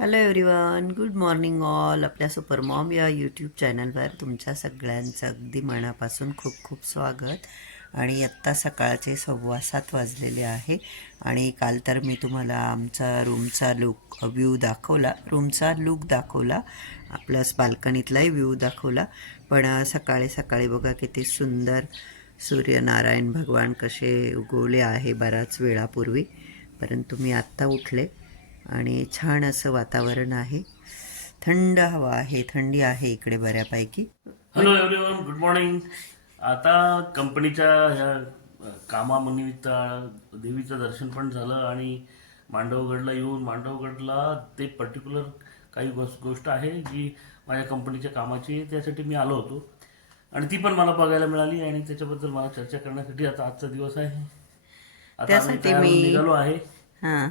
Hello everyone good morning all आपल्या super mom या YouTube चॅनलवर तुमच्या सगळ्यांचं अगदी मनापासून खूप खूप स्वागत. आणि आत्ता सकाळचे सव्वा सात वाजलेले आहे. आणि काल तर मी तुम्हाला आमचा रूमचा लुक व्ह्यू दाखवला. रूमचा लुक दाखवला. प्लस बाल्कनीतलाही व्ह्यू दाखवला. पण सकाळी सकाळी बघा किती सुंदर सूर्यनारायण भगवान कसे उगवले आहे बऱ्याच वेळापूर्वी. परंतु मी आत्ता उठले. आणि छान असं वातावरण आहे. थंड हवा आहे थंडी आहे इकडे बऱ्यापैकी. हॅलो एव्हरीवन गुड मॉर्निंग आता कंपनीच्या ह्या कामानिमित्त देवीचं दर्शन पण झालं आणि मांडवगडला येऊन मांडवगडला ते पर्टिक्युलर काही गोष्ट आहे जी माझ्या कंपनीच्या कामाची त्यासाठी मी आलो होतो. आणि ती पण मला बघायला मिळाली आणि त्याच्याबद्दल मला चर्चा करण्यासाठी आता आजचा दिवस आहे. आता निघालो आहे. हां.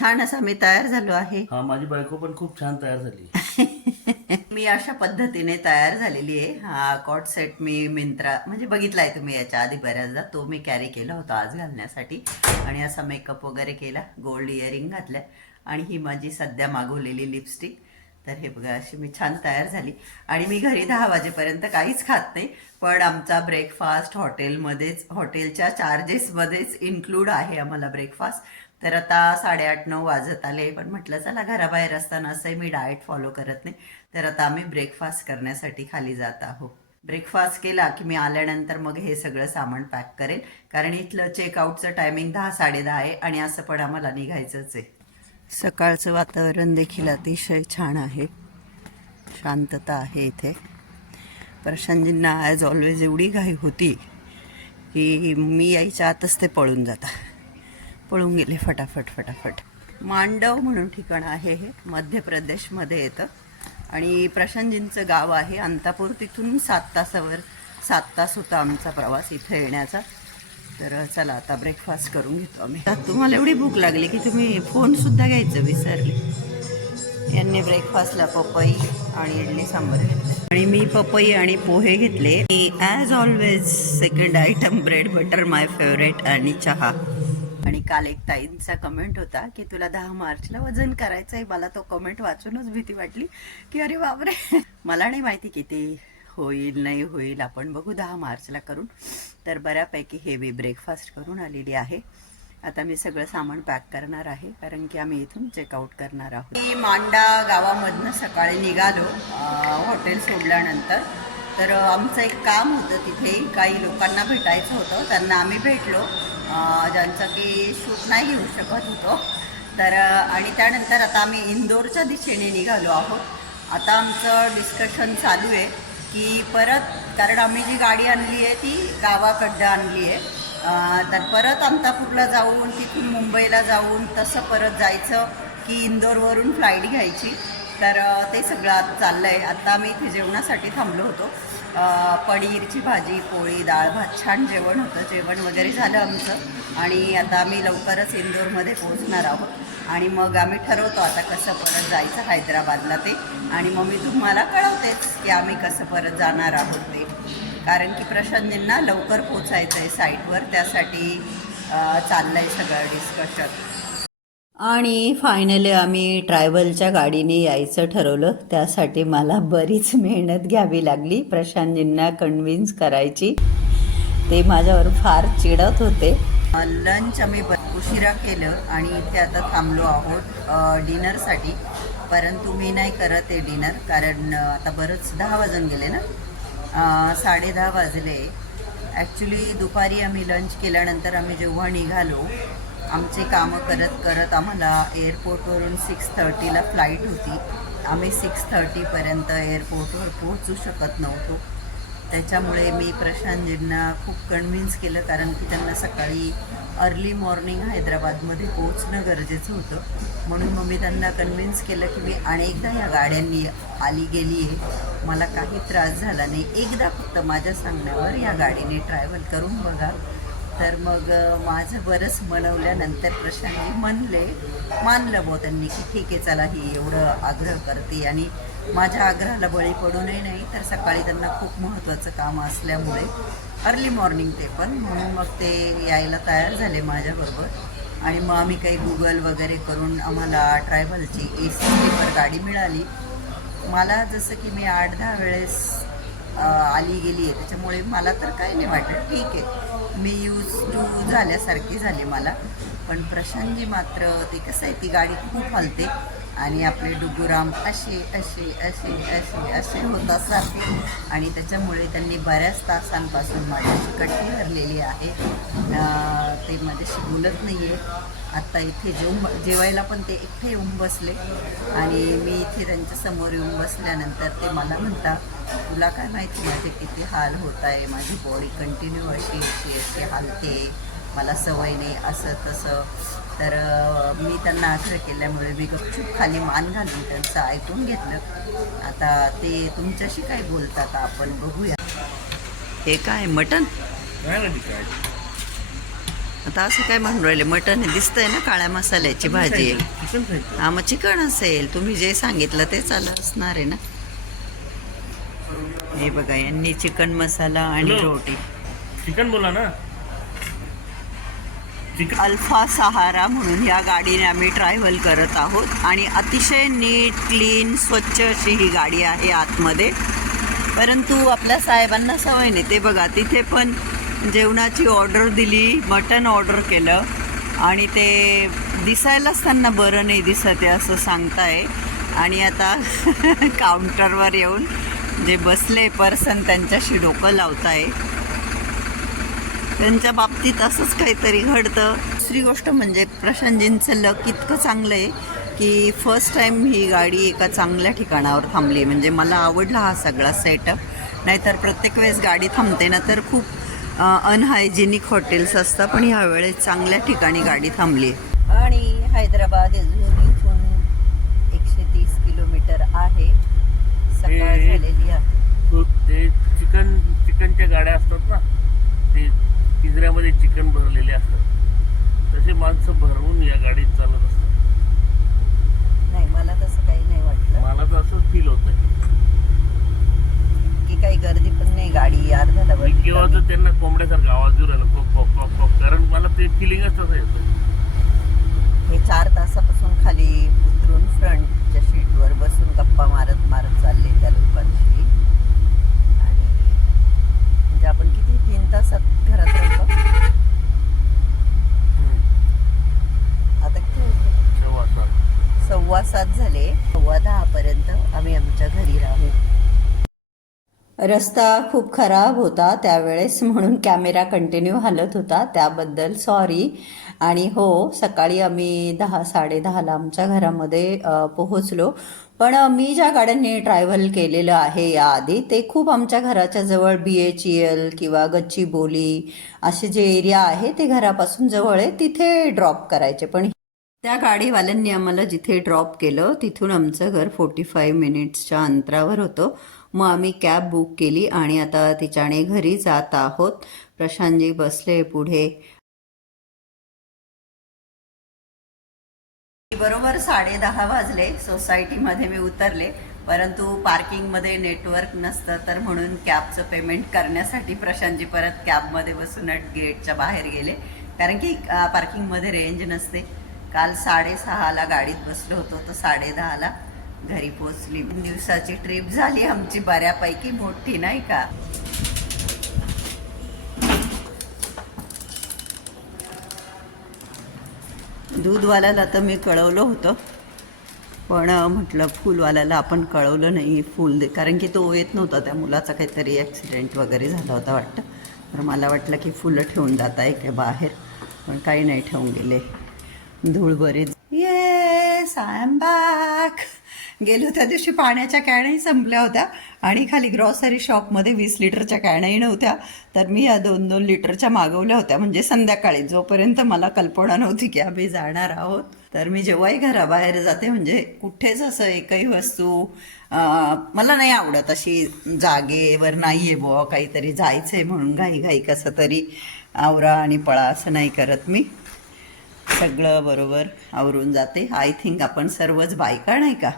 छान असा मी तयार झालो आहे. हा माझी बायको पण खूप छान तयार झाली. मी अशा पद्धतीने तयार झालेली आहे. हा कॉट सेट मी मिंत्रा म्हणजे बघितलाय तुम्ही याच्या आधी बऱ्याचदा. तो मी कॅरी केला होता आज घालण्यासाठी. आणि असा मेकअप वगैरे केला गोल्ड इयरिंग घातल्या. आणि ही माझी सध्या मागवलेली लिपस्टिक तर हे बघा अशी मी छान तयार झाली. आणि मी घरी दहा वाजेपर्यंत काहीच खात नाही. पण आमचा ब्रेकफास्ट हॉटेलमध्येच हॉटेलच्या चार्जेसमध्येच इन्क्लूड आहे आम्हाला ब्रेकफास्ट तर आता साडेआठ नऊ वाजत आले पण म्हटलं चला घराबाहेर असताना असं मी डाएट फॉलो करत नाही. तर आता आम्ही ब्रेकफास्ट करण्यासाठी खाली जात आहोत. ब्रेकफास्ट केला की मी आल्यानंतर मग हे सगळं सामान पॅक करेन. कारण इथलं चेकआउटचं टायमिंग दहा साडेदहा आहे आणि असं पण आम्हाला निघायचंच आहे. सकाळचं वातावरण देखील अतिशय छान आहे. शांतता आहे इथे. प्रशांतजींना ॲज ऑलवेज एवढी घाई होती की मी यायच्या आतच ते पळून जाता पळून गेले फटाफट फटाफट. मांडव म्हणून ठिकाण आहे हे. मध्य प्रदेशमध्ये येतं. आणि प्रशांतजींचं गाव आहे अंतापूर. तिथून सात तासावर सात तास होता आमचा प्रवास इथे येण्याचा. तर चला आता ब्रेकफास्ट करून घेतो आम्ही. तुम्हाला एवढी भूक लागली की तुम्ही फोनसुद्धा घ्यायचं विसरले. यांनी ब्रेकफास्टला पपई आणि इडली सांबार घेतले. आणि मी पपई आणि पोहे घेतले. As always second item bread butter my favourite आणि चहा. आणि काल एक ताईंचा कमेंट होता की तुला दहा मार्चला वजन करायचं आहे मला तो कमेंट वाचूनच भीती वाटली की अरे बापरे. मला नाही माहिती किती होईल नाही होईल आपण बघू दहा मार्चला करून. तर बऱ्यापैकी हेवी ब्रेकफास्ट करून आलेली आहे. आता मी सगळं सामान पॅक करणार आहे कारण की आम्ही इथून चेकआउट करणार आहोत. मी मांडा गावामधनं सकाळी निघालो हॉटेल सोडल्यानंतर. तर आमचं एक काम होतं तिथे काही लोकांना भेटायचं होतं त्यांना आम्ही भेटलो. ज्यांचं की शूट नाही घेऊ शकत होतो. तर आणि त्यानंतर आता आम्ही इंदोरच्या दिशेने निघालो आहोत. आता आमचं डिस्कशन चालू आहे की परत कारण आम्ही जी गाडी आणली आहे ती गावाकडं आणली आहे. तर परत अंतापूरला जाऊन तिथून मुंबईला जाऊन तसं परत जायचं की इंदोरवरून फ्लाईट घ्यायची. तर ते सगळं आता चाललं आहे आत्ता आम्ही इथे जेवणासाठी थांबलो होतो. पनीरची भाजी पोळी डाळ भात छान जेवण होतं. जेवण वगैरे झालं आमचं. आणि आता आम्ही लवकरच इंदोरमध्ये पोहोचणार आहोत. आणि मग आम्ही ठरवतो आता कसं परत जायचं हैदराबादला ते. आणि मग मी तुम्हाला कळवतेच की आम्ही कसं परत जाणार आहोत ते. कारण की प्रशांतींना लवकर पोचायचं आहे साईटवर त्यासाठी चाललं आहे सगळं डिस्कशन आणि फायनली आम्ही ट्रॅव्हलच्या गाडीने यायचं ठरवलं. त्यासाठी मला बरीच मेहनत घ्यावी लागली. प्रशांतजींना कन्व्हिन्स करायची. ते माझ्यावर फार चिडत होते. लंच आम्ही उशिरा केलं आणि इथे आता थांबलो आहोत डिनरसाठी परंतु मी नाही करत आहे डिनर कारण आता बरंच दहा वाजून गेले ना? साडेदहा साडे दहा वाजले. ॲक्च्युली दुपारी आम्ही लंच केल्यानंतर आम्ही जेव्हा निघालो आमचे कामं करत करत आम्हाला एअरपोर्टवरून सिक्स थर्टीला फ्लाईट होती. आम्ही सिक्स थर्टीपर्यंत एअरपोर्टवर पोहोचू शकत नव्हतो. त्याच्यामुळे मी प्रशांतजींना खूप कन्व्हिन्स केलं कारण की त्यांना सकाळी अर्ली मॉर्निंग हैदराबादमध्ये पोहोचणं गरजेचं होतं. म्हणून मग मी त्यांना कन्व्हिन्स केलं की मी अनेकदा या गाड्यांनी आली गेली आहे. मला काही त्रास झाला नाही. एकदा फक्त माझ्या सांगण्यावर या गाडीने ट्रॅव्हल करून बघा. तर मग माझं बरंच मनवल्यानंतर प्रशांतजी म्हणले मानलं भाऊ त्यांनी की ठीक आहे चला ही एवढं आग्रह करते. आणि माझ्या आग्रहाला बळी पडूनही नाही तर सकाळी त्यांना खूप महत्त्वाचं काम असल्यामुळे अर्ली मॉर्निंग ते पण. म्हणून मग ते यायला तयार झाले माझ्याबरोबर. आणि मग आम्ही काही गुगल वगैरे करून आम्हाला ट्रॅव्हलची ए सी स्लीपर गाडी मिळाली. मला जसं की मी आठ दहा वेळेस आली गेली आहे त्याच्यामुळे मला तर काही नाही वाटत. ठीक आहे. मी यूज टू झाल्यासारखी झाली मला. पण प्रशांतजी मात्र ते कसं आहे ती गाडी खूप हलते. आणि आपले डुगुराम असे असे असे असे असे होत असतात आणि त्याच्यामुळे त्यांनी बऱ्याच तासांपासून माझ्याशी कट्टी धरलेली आहे. ते माझ्याशी बोलत नाही आहे आत्ता इथे जेवून जेवायला पण ते एकटे येऊन बसले. आणि मी इथे त्यांच्यासमोर येऊन बसल्यानंतर ते मला म्हणतात तुला काय माहिती माझे किती हाल होत आहे? माझी बॉडी कंटिन्यू अशी अशी अशी हालते. मला सवय नाही असं तसं. तर मी त्यांना आग्रह केल्यामुळे मी गपचूप खाली मान घालून त्यांचं ऐकून घेतलं. आता ते तुमच्याशी काय बोलतात आपण बघूया. हे काय मटन आता असं काय म्हणून राहिले? मटन हे दिसतंय ना काळ्या मसाल्याची भाजी. हा मग चिकन असेल. तुम्ही जे सांगितलं ते चालू असणार आहे ना? हे बघा यांनी चिकन मसाला आणि. रोटी. चिकन बोला ना. अल्फा सहारा म्हणून ह्या गाडीने आम्ही ट्रॅव्हल करत आहोत. आणि अतिशय नीट क्लीन स्वच्छ अशी ही गाडी आहे आतमध्ये. परंतु आपल्या साहेबांना सवय नाही. ते बघा तिथे पण जेवणाची ऑर्डर दिली मटन ऑर्डर केलं. आणि ते दिसायलाच त्यांना बरं नाही दिसत आहे असं सांगताय. आणि आता काउंटरवर येऊन जे बसले पर्सन त्यांच्याशी डोकं लावताय. त्यांच्या बाबतीत असंच काहीतरी घडतं. दुसरी गोष्ट म्हणजे प्रशांतजींचं लक इतकं चांगलं आहे की फर्स्ट टाईम ही गाडी एका चांगल्या ठिकाणावर थांबली. म्हणजे मला आवडला हा सगळा सेटअप नाहीतर प्रत्येक वेळेस गाडी थांबते ना तर खूप अनहायजेनिक हॉटेल्स असतात पण ह्या वेळेस चांगल्या ठिकाणी गाडी थांबली. आणि हैदराबाद अजून इथून एकशे तीस किलोमीटर आहे. सकाळ झालेली आहे. तो- चिकन चिकनच्या गाड्या असतात ना. पिंजऱ्यामध्ये चिकन भरलेले असतात. तसे माणसं भरवून या गाडीत चालत असतात. नाही मला तसं काही नाही वाटलं. मला तर असंच फील होत की काही गर्दी पण नाही गाडी वरती केव्हा कमी. तर त्यांना कोंबड्यासारखा आवाज येऊ राहिला कॉक कॉक कॉक कॉक कारण मला ते फिलिंगच तसं येतं हे चार तासापासून खाली उतरून फ्रंटच्या सीटवर बसून गप्पा मारत मारत चालले त्या लोकांशी. आणि म्हणजे आपण किती तीन तासात घरात राहतो आता किती वाजले? तेव्हा असं सव्वा सात झाले सव्वा दहा पर्यंत आम्ही आमच्या घरी राहू रस्ता खूप खराब होता त्यावेळेस म्हणून कॅमेरा कंटिन्यू हलत होता. त्याबद्दल सॉरी. आणि हो सकाळी आम्ही दहा साडेदहाला आमच्या घरामध्ये पोहोचलो. पण मी ज्या गाड्यांनी ट्रॅव्हल केलेलं आहे याआधी ते खूप आमच्या घराच्या जवळ बी एच ई एल किंवा गच्ची बोली असे जे एरिया आहे ते घरापासून जवळ आहे तिथे ड्रॉप करायचे. पण त्या गाडीवाल्यांनी आम्हाला जिथे ड्रॉप केलं तिथून आमचं घर फोर्टी फाईव्ह मिनिट्सच्या अंतरावर होतं. मग आम्ही कॅब बुक केली आणि आता तिच्याने घरी जात आहोत. प्रशांतजी बसले पुढे. बरोबर साडे दहा वाजले. सोसायटीमध्ये मी उतरले. परंतु पार्किंगमध्ये नेटवर्क नसतं तर म्हणून कॅबचं पेमेंट करण्यासाठी प्रशांतजी परत कॅबमध्ये बसूनच गेटच्या बाहेर गेले. कारण की पार्किंगमध्ये रेंज नसते. काल साडेसहाला गाडीत बसलो होतो तर साडे दहाला घरी पोचली दिवसाची ट्रिप झाली आमची बऱ्यापैकी मोठी नाही का? दूधवाल्याला तर मी कळवलं होतं. पण म्हटलं फुलवाल्याला आपण कळवलं नाही फुल दे. कारण की तो येत नव्हता त्या मुलाचा. काहीतरी ॲक्सिडेंट वगैरे झाला होता वाटतं. तर मला वाटलं की फुलं ठेवून जात आहे काय बाहेर. पण काही नाही ठेवून गेले. धूळ बरीच. येस आय एम बॅक गेलो त्या दिवशी पाण्याच्या कॅनही संपल्या होत्या. आणि खाली ग्रॉसरी शॉपमध्ये वीस लिटरच्या कॅनही नव्हत्या. तर मी या दोन दोन लिटरच्या मागवल्या होत्या. म्हणजे संध्याकाळी जोपर्यंत मला कल्पना नव्हती की आम्ही जाणार आहोत तर मी जेव्हाही घराबाहेर जाते म्हणजे कुठेच असं एकही वस्तू मला नाही आवडत अशी जागेवर नाही आहे बुवा काहीतरी जायचं आहे म्हणून घाई घाई कसं तरी आवरा आणि पळा असं नाही करत मी. सगळं बरोबर आवरून जाते. आय थिंक आपण सर्वच बायका नाही का?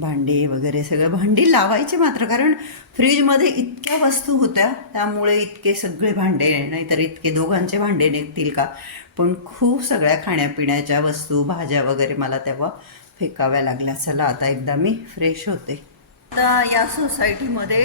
भांडी वगैरे सगळं. भांडी लावायची मात्र कारण फ्रीजमध्ये इतक्या वस्तू होत्या त्यामुळे इतके सगळे भांडे नाहीतर इतके दोघांचे भांडे निघतील का? पण खूप सगळ्या खाण्यापिण्याच्या वस्तू भाज्या वगैरे मला तेव्हा फेकाव्या लागल्या. चला आता एकदा मी फ्रेश होते. आता या सोसायटीमध्ये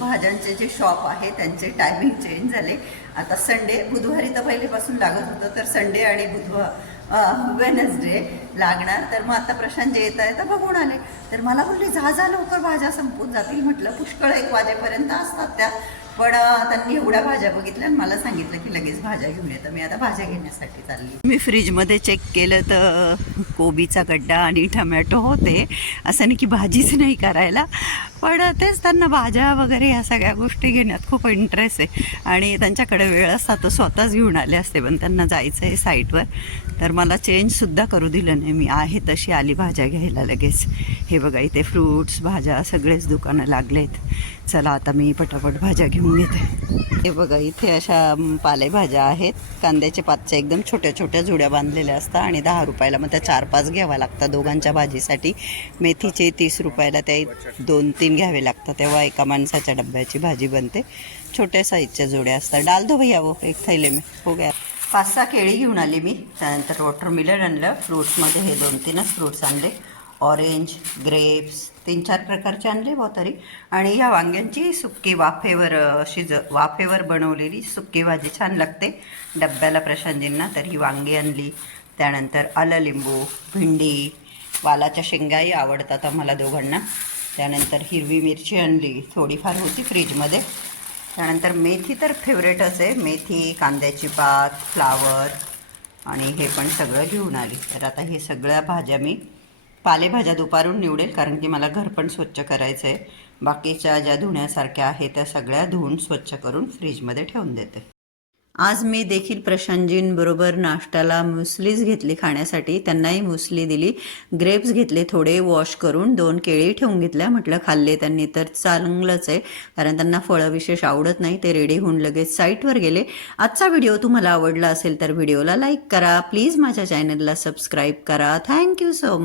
भाज्यांचे जे शॉप आहे त्यांचे टायमिंग चेंज झाले. आता संडे बुधवारी तर पहिलेपासून लागत होतं तर संडे आणि बुधवार वेनसडे लागणार. तर मग आता प्रशांत जे येत आहे तर बघून आले. तर मला बोलले जा जा लवकर भाज्या संपून जातील. म्हटलं पुष्कळ एक वाजेपर्यंत असतात त्या. पण त्यांनी एवढ्या भाज्या बघितल्या आणि मला सांगितलं की लगेच भाज्या घेऊन येतं मी आता भाज्या घेण्यासाठी चालली. मी फ्रीजमध्ये चेक केलं तर कोबीचा गड्डा आणि टमॅटो होते. असं नाही की भाजीच नाही करायला. पण तेच त्यांना भाज्या वगैरे ह्या सगळ्या गोष्टी घेण्यात खूप इंटरेस्ट आहे. आणि त्यांच्याकडे वेळ असता तर स्वतःच घेऊन आले असते पण त्यांना जायचं आहे साईटवर तर मला चेंजसुद्धा करू दिलं नाही. मी आहे तशी आली भाज्या घ्यायला लगेच. हे बघा इथे फ्रूट्स भाज्या सगळेच दुकानं लागलेत. चला आता मी पटापट भाज्या घेऊन येते. हे बघा इथे अशा पालेभाज्या आहेत. कांद्याचे पातच्या एकदम छोट्या छोट्या जुड्या बांधलेल्या असतात आणि दहा रुपयाला मग त्या चार पाच घ्याव्या लागतात. दोघांच्या भाजीसाठी मेथीचे तीस रुपयाला त्या दोन तीन घ्यावे लागतात. तेव्हा एका माणसाच्या डब्याची भाजी बनते. छोट्या साईजच्या जोड्या असतात. डाल दो भैया वो एक थैले में. हो गया. पाच सहा केळी घेऊन आली मी. त्यानंतर वॉटरमिलन आणलं. फ्रूट्समध्ये हे दोन तीनच फ्रूट्स आणले. ऑरेंज ग्रेप्स तीन चार प्रकारचे आणले बा तरी आणि या वांग्यांची सुक्की वाफेवर शिज वाफेवर बनवलेली सुक्की भाजी छान लागते. डब्याला प्रशांतींना तर ही वांगी आणली. त्यानंतर आलं लिंबू भेंडी वालाच्या शेंगाही आवडतात आम्हाला दोघांना. त्यानंतर हिरवी मिरची आणली. थोडीफार होती फ्रीजमध्ये. त्यानंतर मेथी तर फेवरेटच आहे मेथी कांद्याची पात फ्लावर आणि हे पण सगळं घेऊन आली. तर आता हे सगळ्या भाज्या मी पालेभाज्या दुपारून निवडेल कारण की मला घर पण स्वच्छ करायचं आहे बाकीच्या ज्या धुण्यासारख्या आहेत त्या सगळ्या धुवून स्वच्छ करून फ्रीजमध्ये ठेवून देते. आज मी देखील प्रशांतजींबरोबर नाश्त्याला मुसलीच घेतली खाण्यासाठी. त्यांनाही मुसली दिली. ग्रेप्स घेतले थोडे वॉश करून दोन केळी ठेवून घेतल्या. म्हटलं खाल्ले त्यांनी तर चांगलंच आहे. कारण त्यांना फळं विशेष आवडत नाही. ते रेडी होऊन लगेच साईटवर गेले. आजचा व्हिडिओ तुम्हाला आवडला असेल तर व्हिडिओला लाईक करा. प्लीज माझ्या चॅनलला सबस्क्राईब करा. Thank you so much